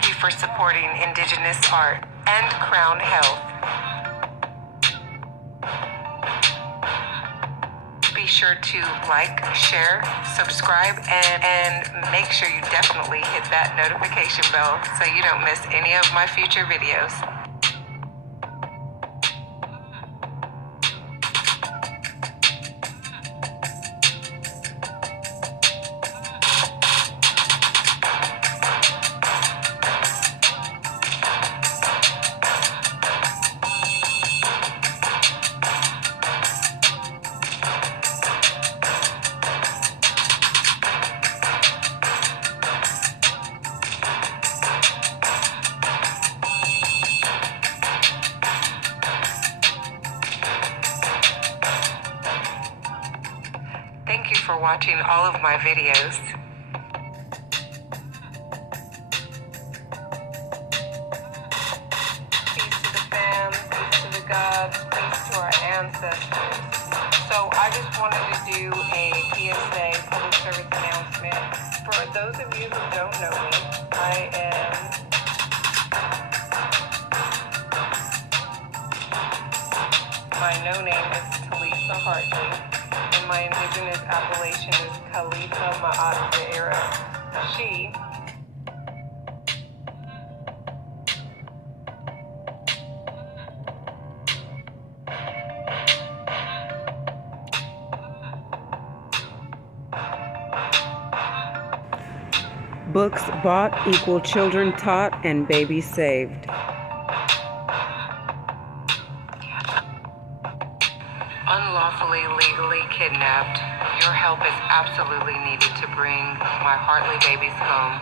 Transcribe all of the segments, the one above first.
Thank you for supporting Indigenous art and Crown Health. Be sure to like, share, subscribe, and make sure you definitely hit that notification bell so you don't miss any of my future videos. Thank you for watching all of my videos. Peace to the fam, peace to the gods, peace to our ancestors. So I just wanted to do a PSA, public service announcement. For those of you who don't know me, my no name is TalIsa Hartley. My Indigenous appellation is Khalifa Ma'at She. Books bought equal children taught and babies saved. Unlawfully, legally kidnapped. Your help is absolutely needed to bring my Hartley babies home.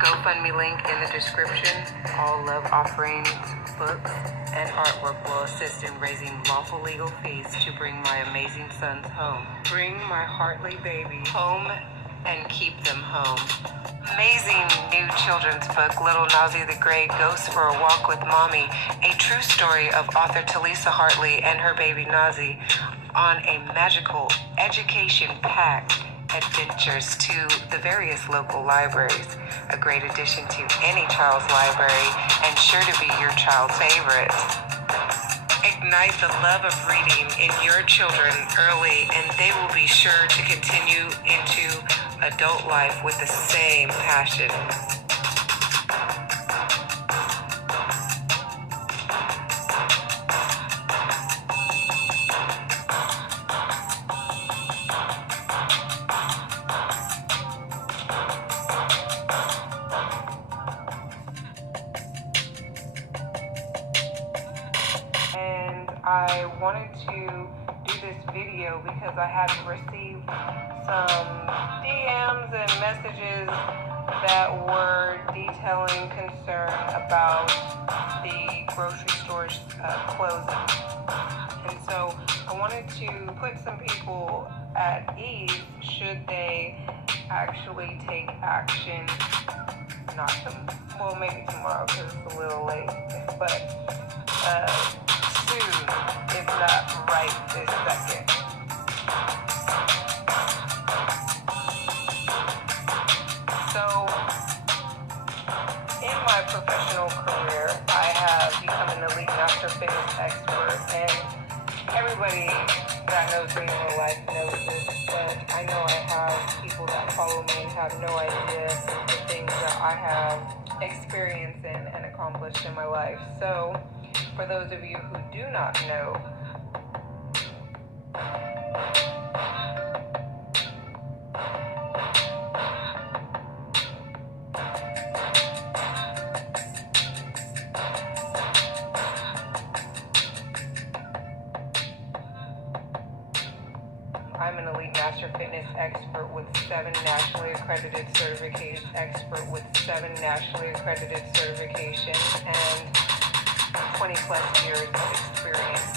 GoFundMe link in the description. All love offerings, books, and artwork will assist in raising lawful legal fees to bring my amazing sons home. Bring my Hartley babies home and keep them home. Amazing new children's book, Little Nazee the Great Goes for a Walk with Mommy, a true story of author TalIsa Hartley and her baby Nazee on a magical, education-packed adventures to the various local libraries. A great addition to any child's library and sure to be your child's favorite. Ignite the love of reading in your children early, and they will be sure to continue into adult life with the same passion. And I wanted to do this video because I had received some DMs and messages that were detailing concern about the grocery stores closing. And so I wanted to put some people at ease should they actually take action. Well, maybe tomorrow because it's a little late, but soon, if not right this second. So, in my professional career, I have become an elite master fitness expert, and everybody that knows me in real life knows this, but I know I have people that follow me and have no idea the things that I have experienced and accomplished in my life. So, for those of you who do not know, I'm an elite master fitness expert with 7 nationally accredited certifications, and 20 plus years of experience.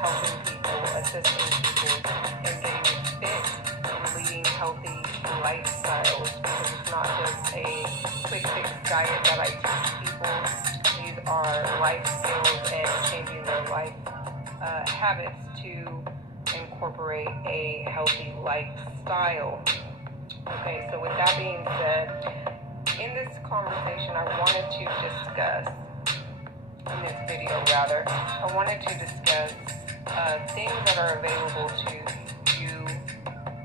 Helping people, assisting people in getting fit and leading healthy lifestyles, because it's not just a quick fix diet that I teach people. These are life skills and changing their life habits to incorporate a healthy lifestyle. Okay, so with that being said, in this conversation, I wanted to discuss, in this video rather, I wanted to discuss things that are available to you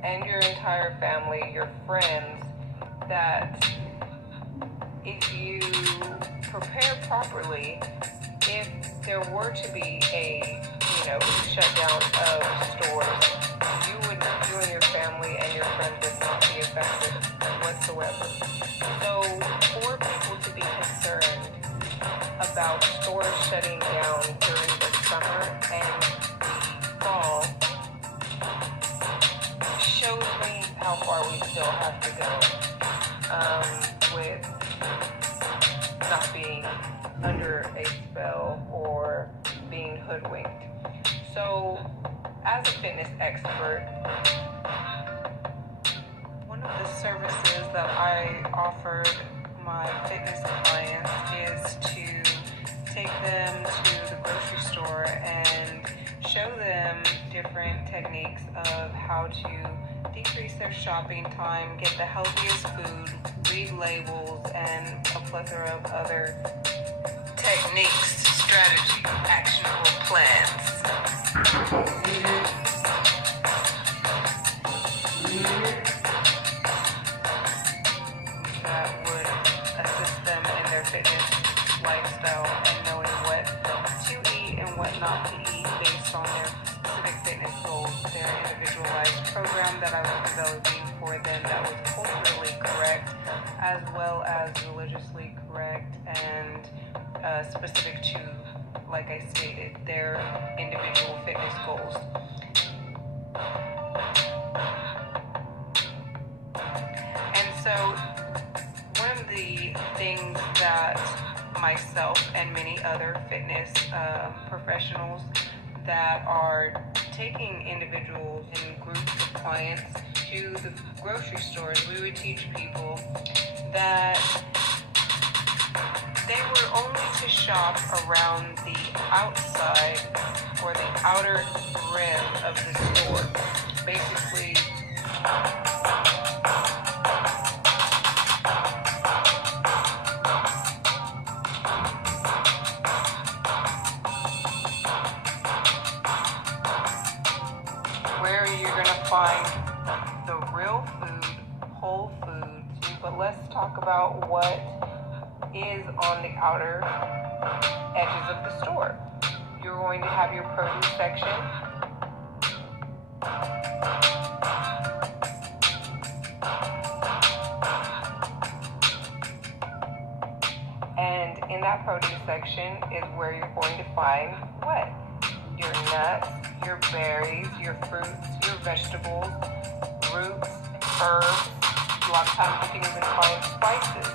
and your entire family, your friends, that if you prepare properly, if there were to be a, shutdown of stores, you and your family and your friends would not be affected whatsoever. So for people to be concerned about stores shutting down during the summer and the fall shows me how far we still have to go with not being under a spell or being hoodwinked. So, as a fitness expert, one of the services that I offered my fitness clients is to take them to the grocery store and show them different techniques of how to decrease their shopping time, get the healthiest food, read labels, and a plethora of other techniques, strategy, actionable plans. That would assist them in their fitness lifestyle and knowing what to eat and what not to eat based on their specific fitness goals, their individualized program that I was developing for them that was culturally correct as well as religiously correct and specific to, like I stated, their individual fitness goals. And so one of the things that myself and many other fitness professionals that are taking individuals and groups of clients to the grocery stores, we would teach people that they were only to shop around the outside or the outer rim of the store. Basically, where you're going to find the real food, whole foods, but let's talk about what is on the outer edges of the store. You're going to have your produce section. And in that produce section is where you're going to find what? Your nuts, your berries, your fruits, your vegetables, roots, herbs. A lot of times you can even find spices.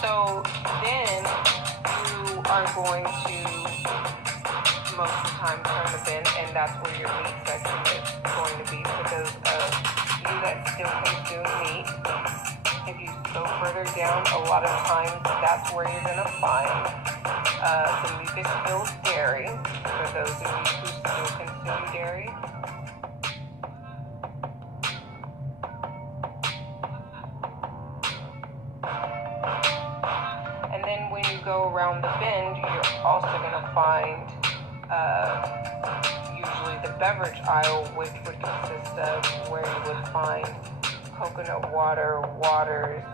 So then you are going to most of the time turn the bin, and that's where your meat section is going to be for those of you that still consume meat. If you go further down, a lot of times that's where you're going to find the mucus-filled dairy for those of you who still consume dairy. And then when you go around the bend, you're also going to find usually the beverage aisle, which would consist of where you would find coconut water, waters.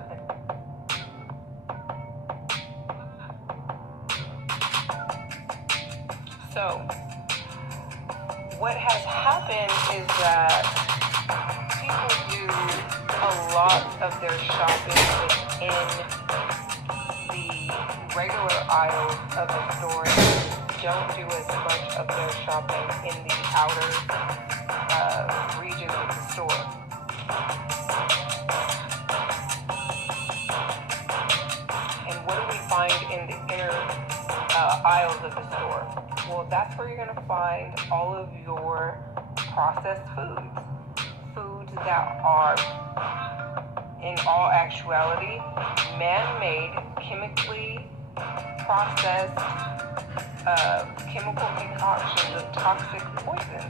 So, what has happened is that people do a lot of their shopping within the regular aisles of the store. Don't do as much of their shopping in the outer regions of the store. And what do we find in the inner aisles of the store? Well, that's where you're going to find all of your processed foods. Foods that are, in all actuality, man-made, chemically processed, chemical concoctions of toxic poison.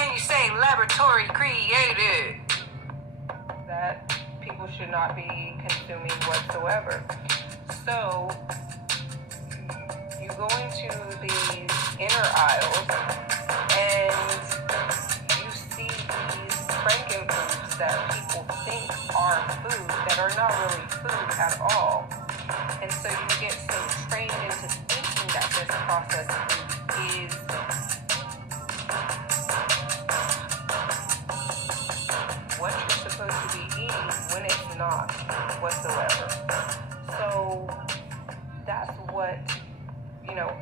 can you say laboratory created? That people should not be consuming whatsoever. So you go into these inner aisles and you see these frankenfoods that people think are food that are not really food at all. And so you get so trained into thinking that this processed food is what you're supposed to be eating when it's not whatsoever. So that's what,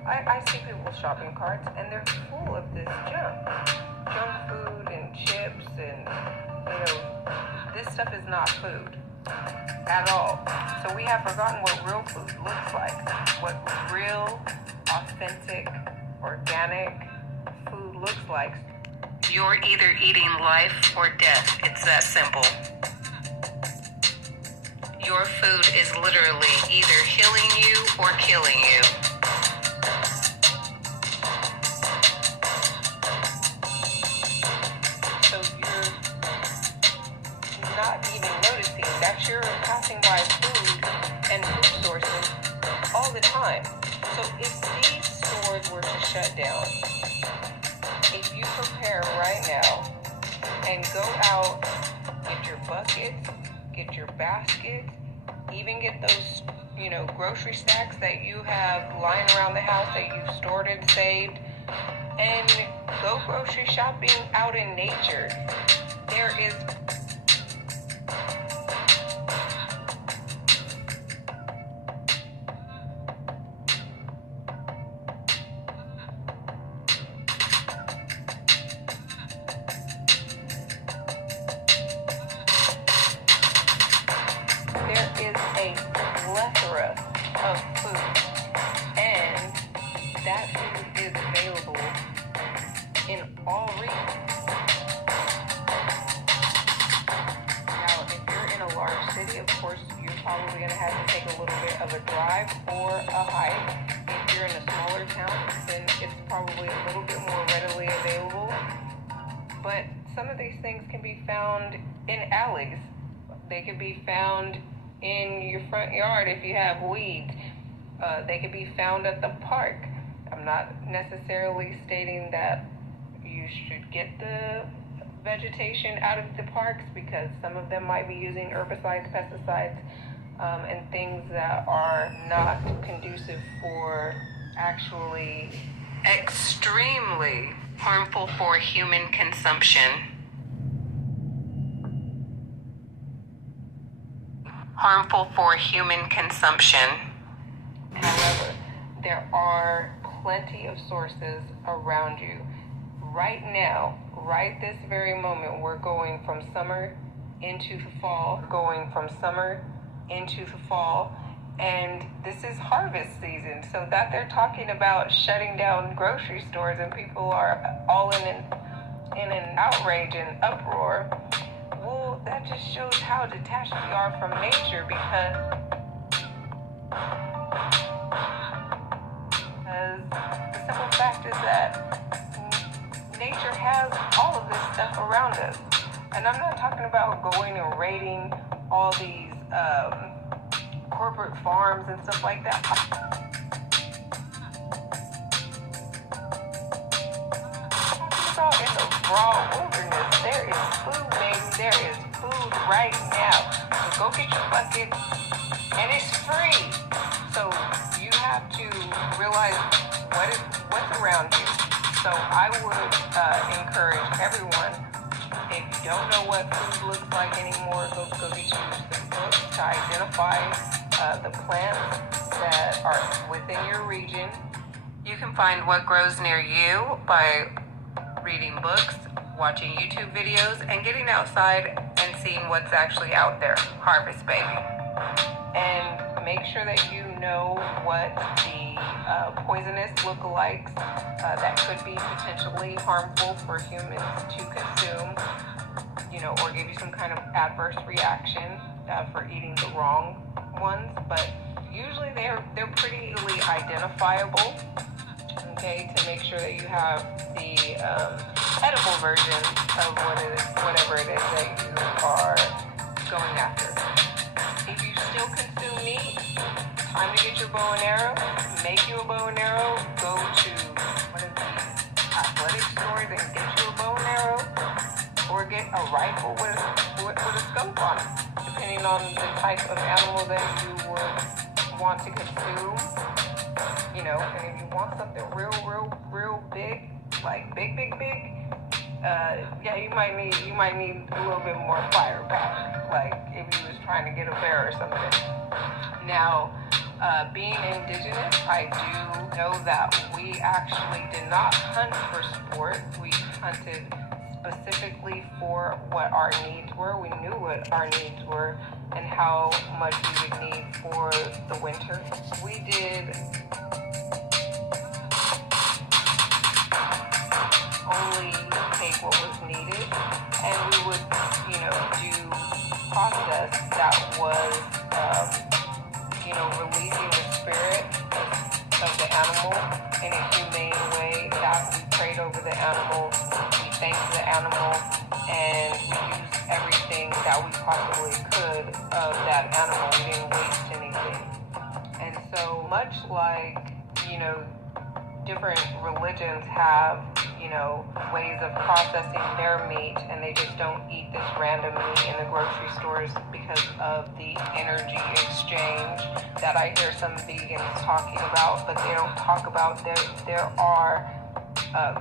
I see people's shopping carts and they're full of this junk food and chips and, this stuff is not food at all. So we have forgotten what real food looks like, what real, authentic, organic food looks like. You're either eating life or death. It's that simple. Your food is literally either healing you or killing you. So you're not even noticing that you're passing by food and food sources all the time. So if these stores were to shut down, if you prepare right now and go out, get your buckets, get your baskets, even get those, grocery stacks that you have lying around the house that you've stored and saved, and go grocery shopping out in nature. There is a plethora of food, and that food is available in all regions. Now, if you're in a large city, of course, you're probably going to have to take a little bit of a drive or a hike. If you're in a smaller town, then it's probably a little bit more readily available. But some of these things can be found in alleys. They can be found in your front yard if you have weeds. They can be found at the park. I'm not necessarily stating that you should get the vegetation out of the parks, because some of them might be using herbicides, pesticides, and things that are not conducive for actually Extremely harmful for human consumption. Harmful for human consumption. However, there are plenty of sources around you. Right now, right this very moment, we're going from summer into the fall, and this is harvest season. So that they're talking about shutting down grocery stores and people are all in an outrage and uproar. Well, that just shows how detached we are from nature, because the simple fact is that nature has all of this stuff around us. And I'm not talking about going and raiding all these corporate farms and stuff like that. I'm talking about in the raw wilderness, there is food, baby. There is food right now. So go get your bucket, and it's free. So you have to realize what's around you. So I would encourage everyone, if you don't know what food looks like anymore, go get you some books to identify the plants that are within your region. You can find what grows near you by reading books, watching YouTube videos, and getting outside and seeing what's actually out there. Harvest, baby. And make sure that you know what the poisonous lookalikes that could be potentially harmful for humans to consume, or give you some kind of adverse reaction for eating the wrong ones. But usually they're pretty easily identifiable, okay, to make sure that you have the edible version of whatever it is that you are going after. If you still consume meat, time to get your bow and arrow. Make you a bow and arrow. Go to one of these athletic stores and get you a bow and arrow, or get a rifle with a scope on it, depending on the type of animal that you would want to consume. You know, and if you want something real big, like big, yeah, you might need a little bit more firepower, like if you was trying to get a bear or something. Now, being indigenous, I do know that we actually did not hunt for sport. We hunted specifically for what our needs were. We knew what our needs were and how much we would need for the winter. We did only take what was needed, and we would, do process that was, releasing the spirit of the animal in a humane way, that we prayed over the animal, we thanked the animal, and we used everything that we possibly could of that animal. We didn't waste anything. And so much like, different religions have, ways of processing their meat, and they just don't eat this random meat in the grocery stores because of the energy exchange that I hear some vegans talking about, but they don't talk about. There are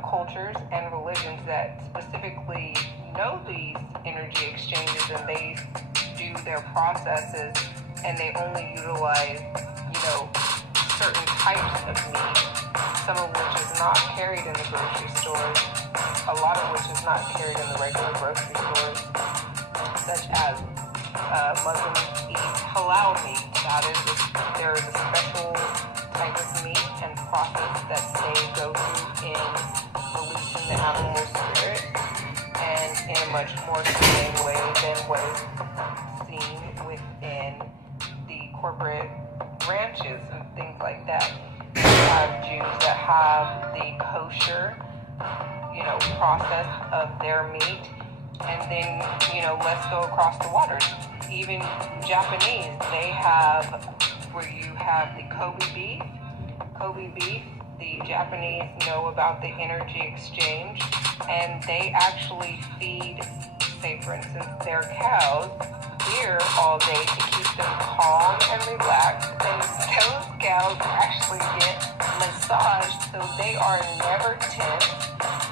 cultures and religions that specifically know these energy exchanges, and they do their processes, and they only utilize, certain types of meat, some of which is not carried in the grocery stores, a lot of which is not carried in the regular grocery stores, such as Muslims eat halal meat. There is a special type of meat and process that they go through in releasing the animal spirit, and in a much more humane way than what is seen within the corporate ranches and things like that. You have Jews that have the kosher, process of their meat, and then, let's go across the waters. Even Japanese, they have, where you have the Kobe beef, the Japanese know about the energy exchange, and they actually feed, say for instance, their cows beer all day to keep them calm and relaxed, and those cows actually get massaged, so they are never tense,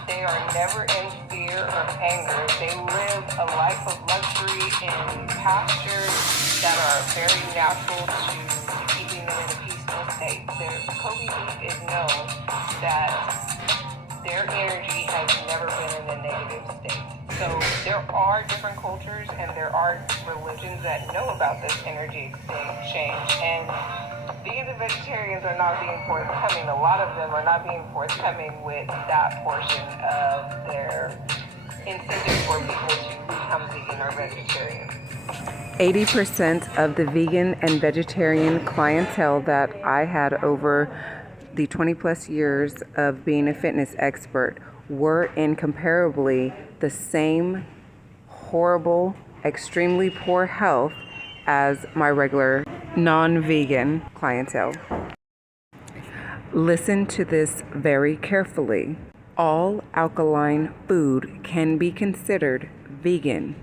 they are never in fear or anger. They live a life of luxury in pastures that are very natural to keeping them in a peaceful state. Their Kobe beef is known that their energy has never been in a negative state. So there are different cultures and there are religions that know about this energy exchange, and vegans and vegetarians are not being forthcoming. A lot of them are not being forthcoming with that portion of their incentive for people to become vegan or vegetarian. 80% of the vegan and vegetarian clientele that I had over the 20 plus years of being a fitness expert were in comparably the same horrible, extremely poor health as my regular non-vegan clientele. Listen to this very carefully. All alkaline food can be considered vegan,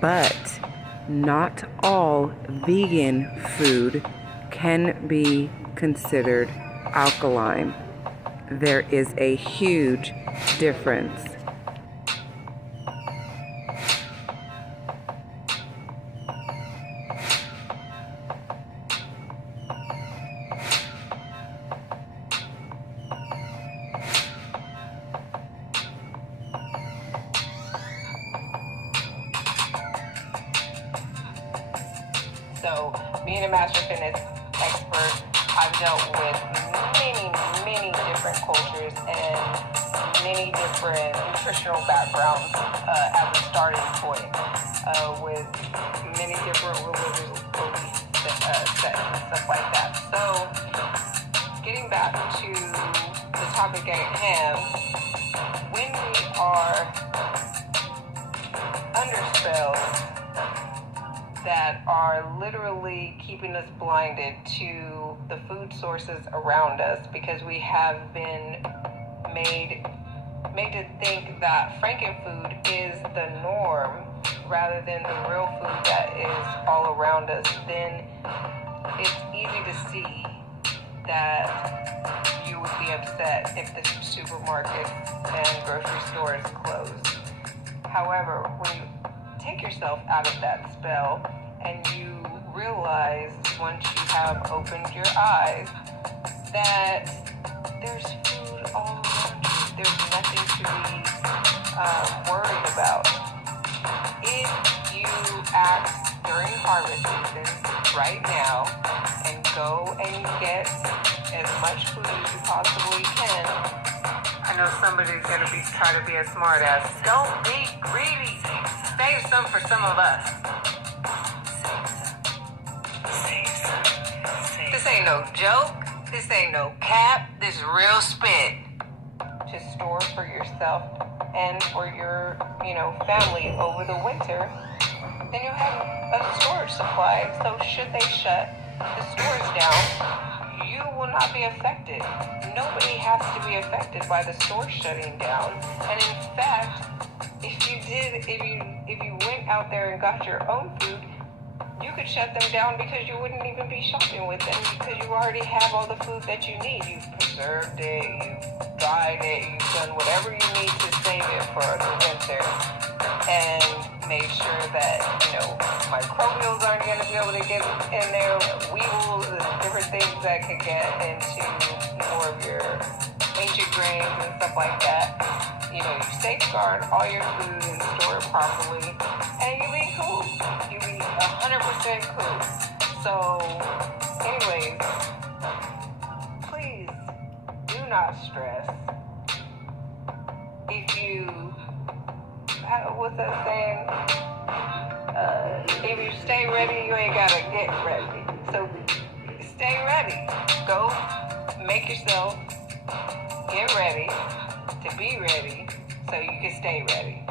but not all vegan food can be considered alkaline. There is a huge difference. So, being a master fitness expert, I've dealt with many different cultures and many different nutritional backgrounds as a starting point, with many different religious beliefs and stuff like that. So, getting back to the topic at hand, when are under spells that are literally keeping us blinded to the food sources around us, because we have been made to think that Frankenfood is the norm rather than the real food that is all around us. Then it's easy to see that you would be upset if the supermarkets and grocery stores closed. However, when you take yourself out of that spell and you realize, once you have opened your eyes, that there's food all around you. There's nothing to be worried about. If you act during harvest season right now and go and get as much food as you possibly can. I know somebody's going to be trying to be a smart ass. Don't be greedy. Save some for some of us. Save some. This ain't no joke. This ain't no cap. This real spit. To store for yourself and for your, family over the winter, then you'll have a storage supply. So should they shut the stores down, you will not be affected. Nobody has to be affected by the store shutting down. And in fact, if you went out there and got your own food, you could shut them down because you wouldn't even be shopping with them, because you already have all the food that you need. You've preserved it, you've dried it, you've done whatever you need to save it for the winter, and made sure that, microbials aren't going to be able to get in there, weevils and different things that could get into more of your ancient grains and stuff like that. You safeguard all your food and store it properly, and you be cool. You be 100% cool. So, anyways, please do not stress. If you, what's that saying? If you stay ready, you ain't gotta get ready. So, stay ready. Go make yourself get ready to be ready so you can stay ready.